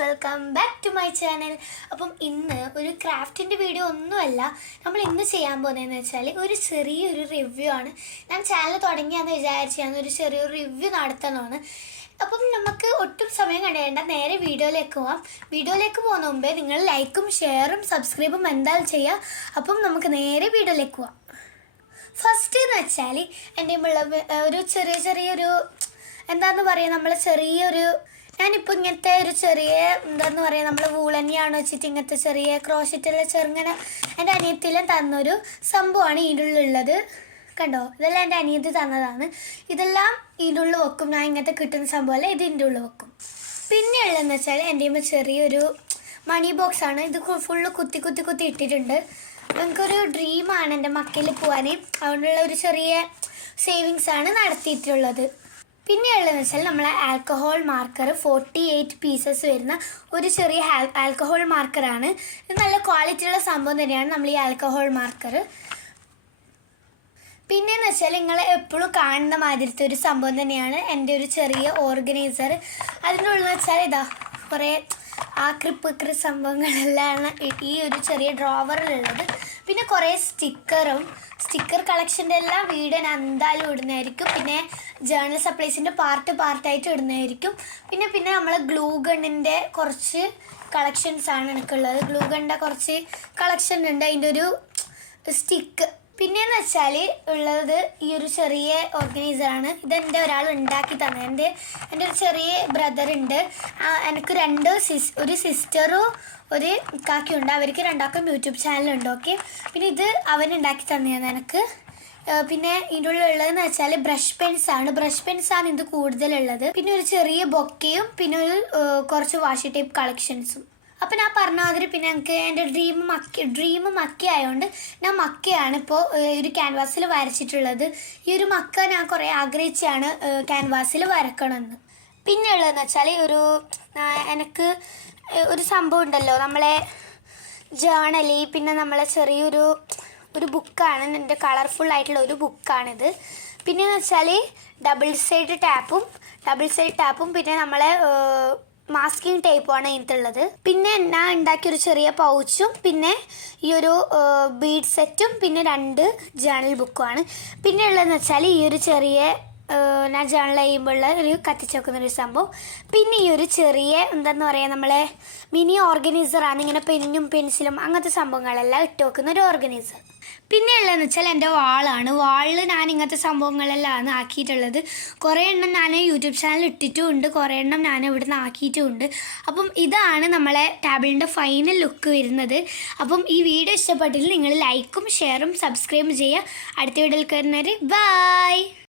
Welcome back to my channel. അപ്പം ഇന്ന് ഒരു ക്രാഫ്റ്റിന്റെ വീഡിയോ ഒന്നുമല്ല. നമ്മൾ ഇന്ന് ചെയ്യാൻ പോകുന്നതെന്ന് വെച്ചാൽ ഒരു ചെറിയൊരു റിവ്യൂ ആണ്. ഞാൻ ചാനൽ തുടങ്ങിയാന്ന് വിചാരിച്ച് ഞാൻ ഒരു ചെറിയൊരു റിവ്യൂ നടത്തണമാണ്. അപ്പം നമുക്ക് ഒട്ടും സമയം കളയേണ്ട. നേരെ വീഡിയോയിലേക്ക് പോവാം. വീഡിയോയിലേക്ക് പോകുന്ന മുമ്പേ നിങ്ങൾ ലൈക്കും ഷെയറും സബ്സ്ക്രൈബും എന്തായാലും ചെയ്യുക. അപ്പം നമുക്ക് നേരെ വീഡിയോയിലേക്ക് പോവാം. ഫസ്റ്റ് എന്ന് വെച്ചാൽ എന്റെ ഒരു ചെറിയ ചെറിയൊരു എന്താന്ന് പറയുക നമ്മൾ ചെറിയൊരു ഞാനിപ്പോൾ ഇങ്ങനത്തെ ഒരു ചെറിയ എന്താന്ന് പറയുക നമ്മൾ വൂളന്നെയാണ് വെച്ചിട്ട് ഇങ്ങനത്തെ ചെറിയ ക്രോഷറ്റുള്ള ചെറുങ്ങനെ എന്റെ അനിയത്തിലും തന്നൊരു സംഭവമാണ് ഉള്ളത് കണ്ടോ? ഇതെല്ലാം എന്റെ അനിയത്തി തന്നതാണ്. ഇതെല്ലാം ഉള്ളിൽ വെക്കും. ഞാൻ ഇങ്ങനത്തെ കിട്ടുന്ന സംഭവമല്ല ഇത് ഇതിന്റെ ഉള്ളിൽ വെക്കും. പിന്നെ ഉള്ളതെന്ന് വെച്ചാൽ എന്റെ അമ്മ ചെറിയൊരു മണി ബോക്സ് ആണ്. ഇത് ഫുള്ള് കുത്തി കുത്തി കുത്തി ഇട്ടിട്ടുണ്ട്. എനിക്കൊരു ഡ്രീമാണ് എന്റെ മക്കയിൽ പോകാൻ അതുകൊണ്ടുള്ള ഒരു ചെറിയ സേവിങ്സ് ആണ് നടത്തിയിട്ടുള്ളത്. പിന്നെ ഉള്ളതെന്ന് വെച്ചാൽ നമ്മളെ alcohol marker forty eight pieces വരുന്ന ഒരു ചെറിയ ആൽക്കഹോൾ മാർക്കറാണ് ഇത് നല്ല ക്വാളിറ്റിയുള്ള സംഭവം തന്നെയാണ് നമ്മൾ ഈ ആൽക്കഹോൾ മാർക്കർ പിന്നെയെന്ന് വെച്ചാൽ നിങ്ങൾ എപ്പോഴും കാണുന്ന മാതിരത്തെ ഒരു സംഭവം തന്നെയാണ് എന്റെ ഒരു ചെറിയ ഓർഗനൈസർ അതിനുള്ളിൽ വെച്ചാൽ ഇതാ കുറേ ക്രിപ്പ് ക്രി സംഭവങ്ങളെല്ലാം ഈ- ഒരു ചെറിയ ഡ്രോവറിലുള്ളത്. പിന്നെ കുറേ സ്റ്റിക്കറും സ്റ്റിക്കർ കളക്ഷന്റെ എല്ലാം വീട് ഞാൻ എന്തായാലും ഇടുന്നതായിരിക്കും. പിന്നെ ജേണൽ സപ്ലൈസിന്റെ പാർട്ട് പാർട്ടായിട്ട് ഇടുന്നതായിരിക്കും. പിന്നെ പിന്നെ നമ്മൾ ഗ്ലൂ ഗണ്ണിന്റെ കുറച്ച് കളക്ഷൻസ് ആണ് എനിക്കുള്ളത്. ഗ്ലൂ ഗണ്ണിന്റെ കുറച്ച് കളക്ഷൻ ഉണ്ട്. അതിന്റെ ഒരു സ്റ്റിക്ക് പിന്നെന്ന് വെച്ചാൽ ഉള്ളത് ഈ ഒരു ചെറിയ ഓർഗനൈസറാണ് ഇതെന്റെ ഒരാൾ ഉണ്ടാക്കി തന്നെ. എന്റെ എന്റെ ഒരു ചെറിയ ബ്രദർ ഉണ്ട്. എനിക്ക് രണ്ട് സിസ് ഒരു സിസ്റ്ററും ഒരു കാക്കിയുണ്ട് അവർക്ക് രണ്ടാൾക്കും യൂട്യൂബ് ചാനലുണ്ട് ഓക്കെ പിന്നെ ഇത് അവൻ ഉണ്ടാക്കി തന്നെയാണ് എനിക്ക്. പിന്നെ ഇതിന്റെ ഉള്ളതെന്ന് വെച്ചാൽ ബ്രഷ് പെൻസ് ആണ്. ബ്രഷ് പെൻസ് ആണ് ഇത് കൂടുതലുള്ളത്. പിന്നെ ഒരു ചെറിയ ബൊക്കയും പിന്നെ ഒരു കുറച്ച് വാഷി ടൈപ്പ് കളക്ഷൻസും അപ്പം ഞാൻ പറഞ്ഞ മാതിരി പിന്നെ എനിക്ക് എന്റെ ഡ്രീം മക്ക ഡ്രീം മക്ക ആയതുകൊണ്ട് ഞാൻ മക്കയാണ് ഇപ്പോൾ ഒരു ക്യാൻവാസിൽ വരച്ചിട്ടുള്ളത്. ഈ ഒരു മക്ക ഞാൻ കുറേ ആഗ്രഹിച്ചാണ് ക്യാൻവാസിൽ വരക്കണമെന്ന് പിന്നെ ഉള്ളതെന്ന് വെച്ചാൽ ഒരു എനിക്ക് ഒരു സംഭവം ഉണ്ടല്ലോ. നമ്മളെ ജേണലി പിന്നെ നമ്മളെ ചെറിയൊരു ഒരു ബുക്കാണ് എന്റെ കളർഫുൾ ആയിട്ടുള്ള ഒരു ബുക്കാണിത് പിന്നെ എന്ന് വെച്ചാൽ ഡബിൾ സൈഡ് ടാപ്പും ഡബിൾ സൈഡ് ടാപ്പും പിന്നെ നമ്മളെ മാസ്കിങ് ടേപ്പുമാണ് ഇതിനകത്തുള്ളത് പിന്നെ ഞാൻ ഉണ്ടാക്കിയൊരു ചെറിയ പൗച്ചും പിന്നെ ഈ ഒരു ബീഡ് സെറ്റും പിന്നെ രണ്ട് ജേണൽ ബുക്കുമാണ് പിന്നെ ഉള്ളതെന്ന് വെച്ചാൽ ഈ ഒരു ചെറിയ ഞാൻ ജേണൽ ചെയ്യുമ്പോഴുള്ള ഒരു കത്തിച്ചേക്കുന്ന ഒരു സംഭവം. പിന്നെ ഈ ഒരു ചെറിയ എന്താന്ന് പറയുക നമ്മളെ മിനി ഓർഗനൈസറാണ് ഇങ്ങനെ പെന്നും പെൻസിലും അങ്ങനത്തെ സംഭവങ്ങളെല്ലാം ഇട്ട് വെക്കുന്ന ഒരു ഓർഗനൈസർ. പിന്നെ ഉള്ളതെന്ന് വെച്ചാൽ എന്റെ വാളാണ്. വാളിൽ ഞാൻ ഇങ്ങനത്തെ സംഭവങ്ങളെല്ലാം ആക്കിയിട്ടുള്ളത്. കുറേ എണ്ണം ഞാൻ യൂട്യൂബ് ചാനൽ ഇട്ടിട്ടുമുണ്ട്. കുറേ എണ്ണം ഞാൻ ഇവിടുന്ന് ആക്കിയിട്ടുമുണ്ട്. അപ്പം ഇതാണ് നമ്മളെ ടാബിളിന്റെ ഫൈനൽ ലുക്ക് വരുന്നത്. അപ്പം ഈ വീഡിയോ ഇഷ്ടപ്പെട്ടില്ല നിങ്ങൾ ലൈക്കും ഷെയറും സബ്സ്ക്രൈബും ചെയ്യുക. അടുത്ത വീഡിയോയിൽ കയറുന്നവർ ബൈ!